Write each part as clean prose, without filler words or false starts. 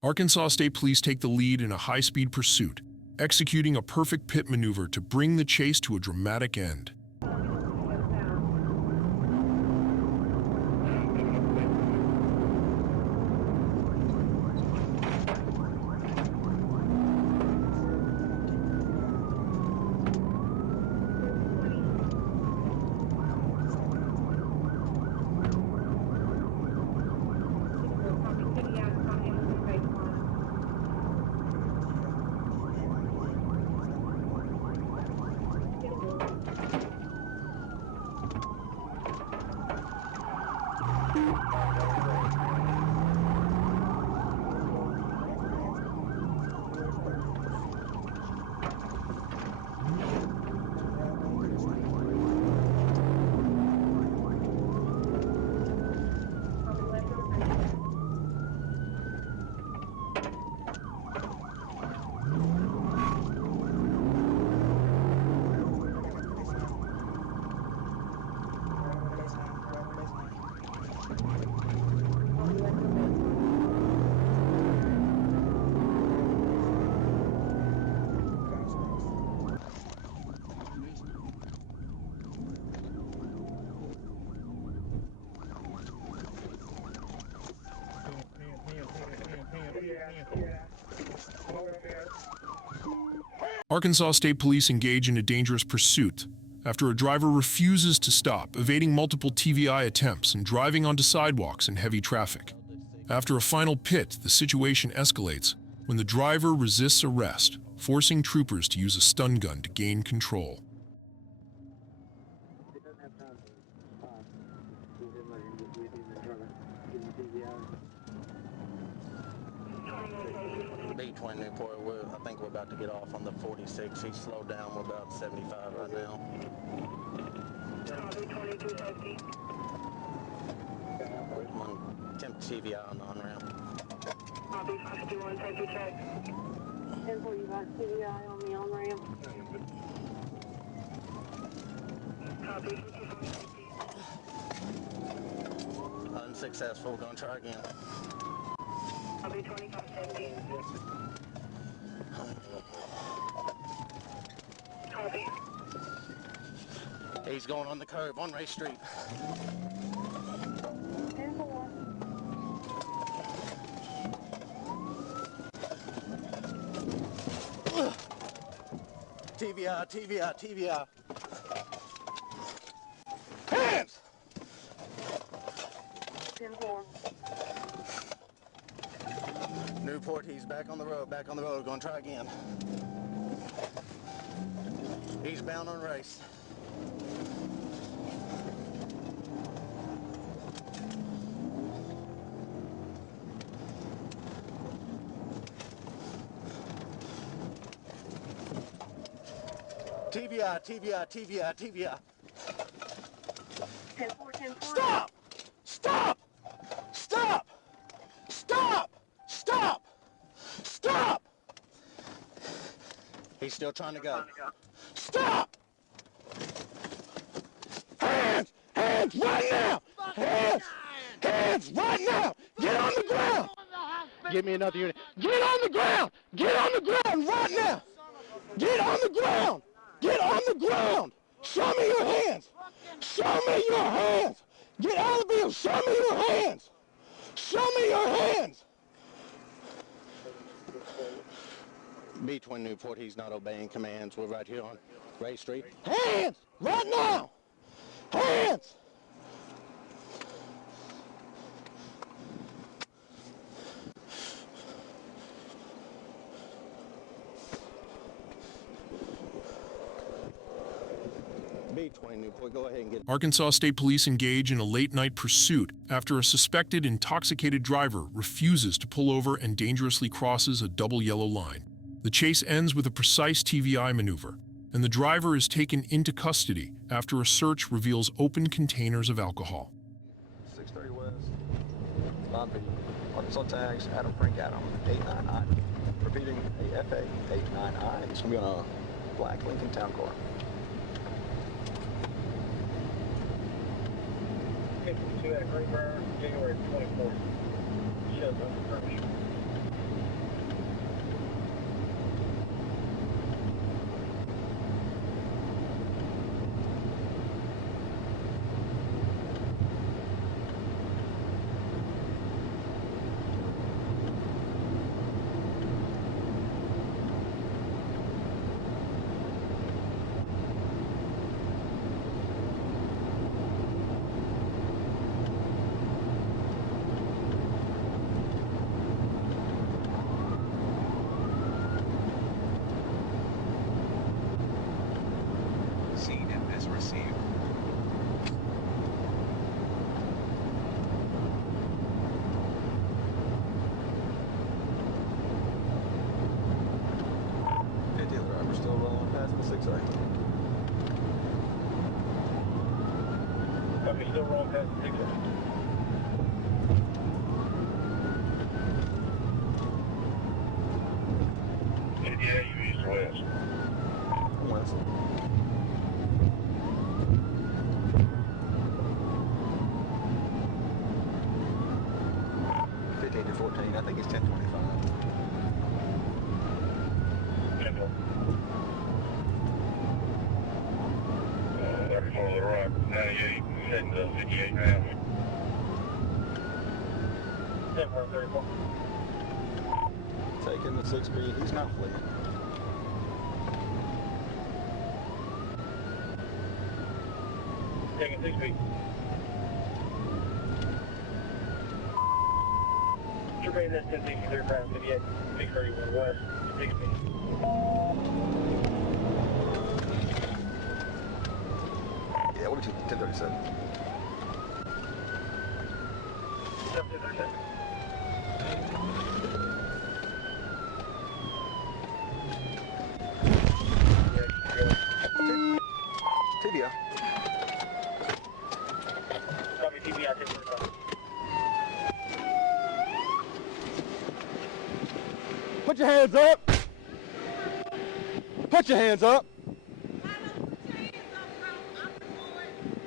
Arkansas State Police take the lead in a high-speed pursuit, executing a perfect pit maneuver to bring the chase to a dramatic end. Arkansas State Police engage in a dangerous pursuit after a driver refuses to stop, evading multiple TVI attempts and driving onto sidewalks in heavy traffic. After a final pit, the situation escalates when the driver resists arrest, forcing troopers to use a stun gun to gain control. B-20 Newport, I think we're about to get off on the 46. He's slowed down. We're about 75 right now. One temp TVI on the on-ramp. Copy, 51, take your check. 10-4, you got TVI on the on-ramp. Copy. Unsuccessful. We're going to try again. Copy, 25, 17. Copy. He's going on the curve on Ray Street. 10-4. TVI, TVI, TVI. Hands! 10-4. Newport, he's back on the road, Gonna try again. He's bound on race. TVI, TVI, TVI, TVI. 10-4, 10-4. Stop! Stop! Stop! Stop! Stop! Stop! He's still trying to go. Stop! Hands! Hands right now! Hands! Hands right now! Get on the ground! Give me another unit. Get on the ground! Get on the ground right now! Get on the ground! Get on the ground! Show me your hands! Show me your hands! Get out of the vehicle! Show me your hands! Show me your hands! B-20 Newport, he's not obeying commands. We're right here on Ray Street. Hands! Right now! Hands! B-20 Newport, go ahead and get... Arkansas State Police engage in a late-night pursuit after a suspected intoxicated driver refuses to pull over and dangerously crosses a double yellow line. The chase ends with a precise TVI maneuver, and the driver is taken into custody after a search reveals open containers of alcohol. 630 West, non-B, Arkansas tags, Adam Frank Adam, 89I. Repeating, AFA, 89I. It's going to be on a black Lincoln Town Car. 52 at Greenbrier, January 24th. Shows up the permission. still wrong past the ticket. Yeah, you east or west? West. To 14, I think it's 1025. Every four to the right, 98, heading to 58 now. 10-4, Taking the 6 speed, he's not fleeing. Taking 6 feet. Surveying this 1063 around 58, 631 west, 6 feet. Yeah, we'll be 1037. 1037. TBI. Copy TBI 1045. Put your hands up. Put your hands up.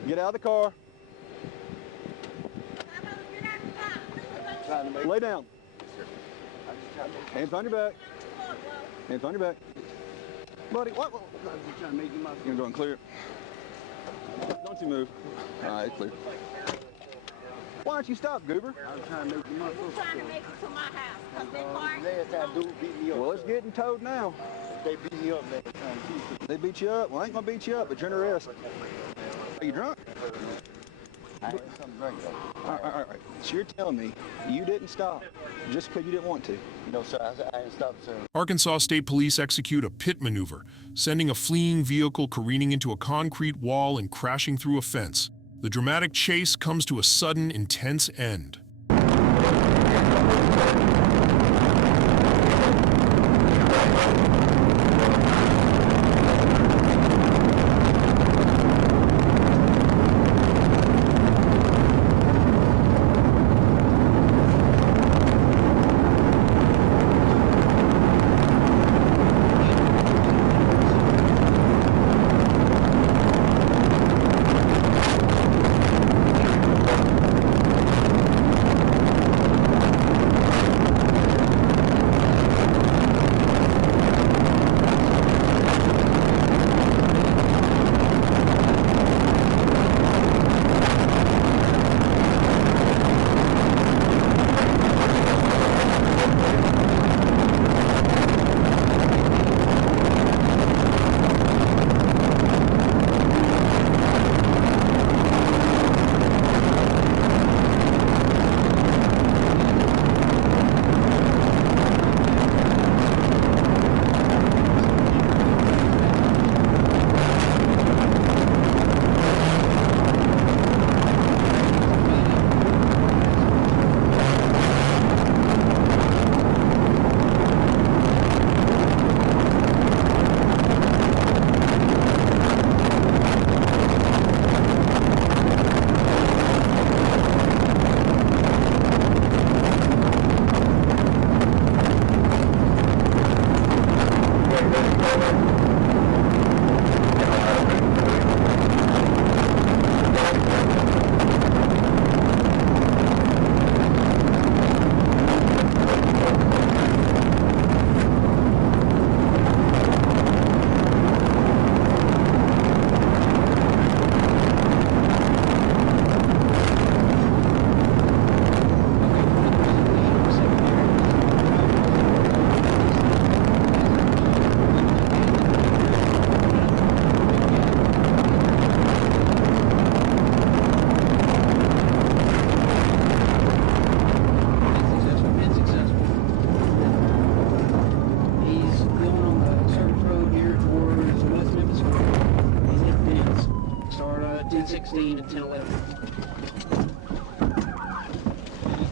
Get out of the car. Lay down. Hands on your back. Hands on your back. Buddy, what? You're going to clear. Don't you move. All right, clear. Why don't you stop, Goober? I'm trying to make it to my house. Cause they parked. Last time dude beat me up. Well, it's getting towed now. They beat me up last time. They beat you up? Well, I ain't gonna beat you up, but you're in arrest. Are you drunk? I had something to drink though. All right. So you're telling me you didn't stop just because you didn't want to? No, sir. I didn't stop, sir. Arkansas State Police execute a pit maneuver, sending a fleeing vehicle careening into a concrete wall and crashing through a fence. The dramatic chase comes to a sudden, intense end.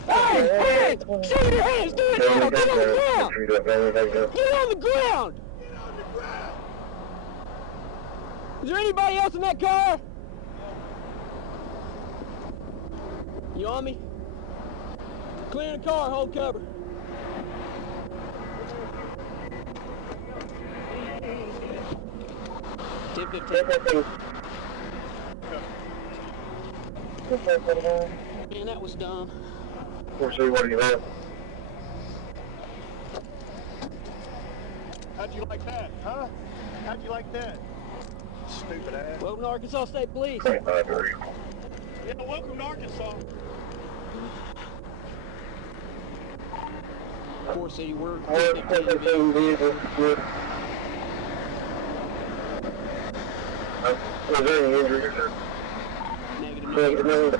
Hey! Show your hands! Do it now! Get on the ground! Get on the ground! Is there anybody else in that car? You on me? Clearing the car, hold cover. Tip 15. Man, that was dumb. We'll see what you have. How'd you like that, huh? How'd you like that? Stupid ass. Welcome to Arkansas State Police. 25 degrees. Yeah, welcome to Arkansas. 4 City, we're We're 15 vehicle. Was there any injuries? negative.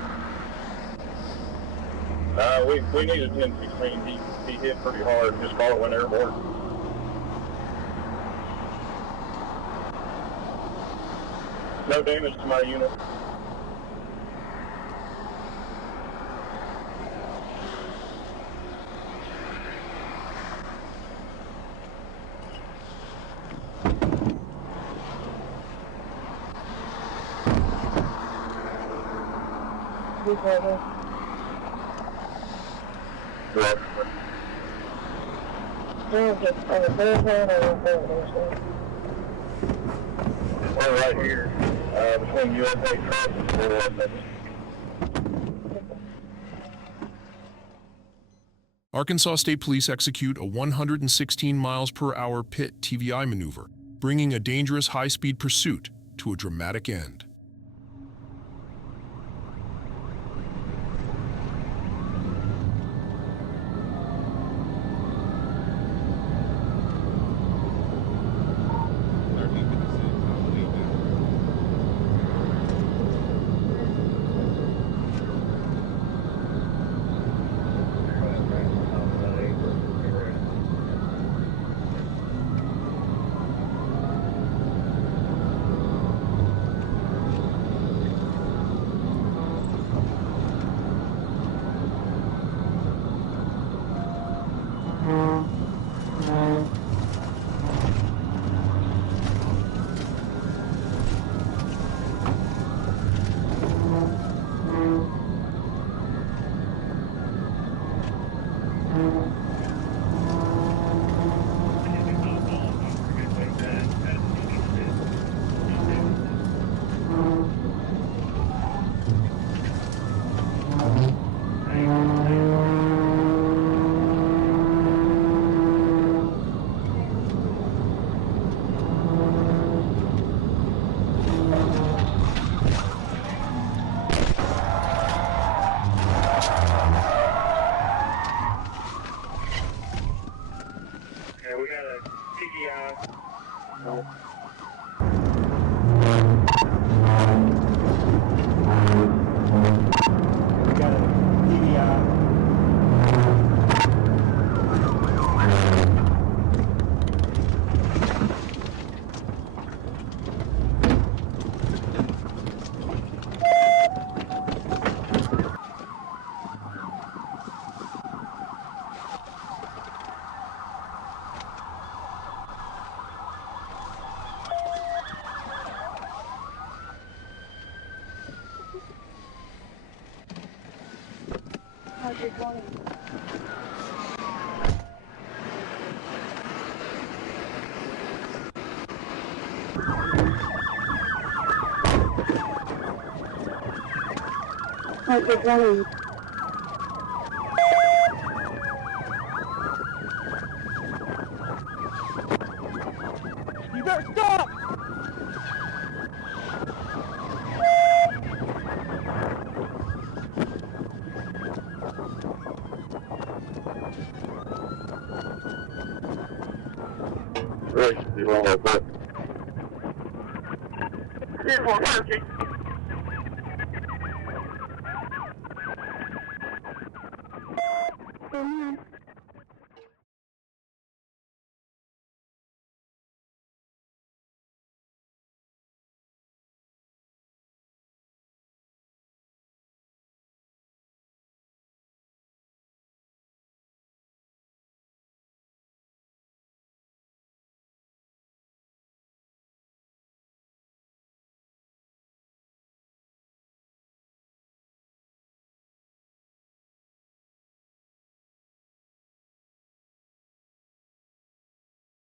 We need a 1016. He hit pretty hard. Just call it when airborne. No damage to my unit. We're right here, between USA Trust and 417. Arkansas State Police execute a 116 miles per hour pit TVI maneuver, bringing a dangerous high-speed pursuit to a dramatic end. We got a TVI. We got a TVI. Good morning. You better stop! Right, you want to go. Here's 130.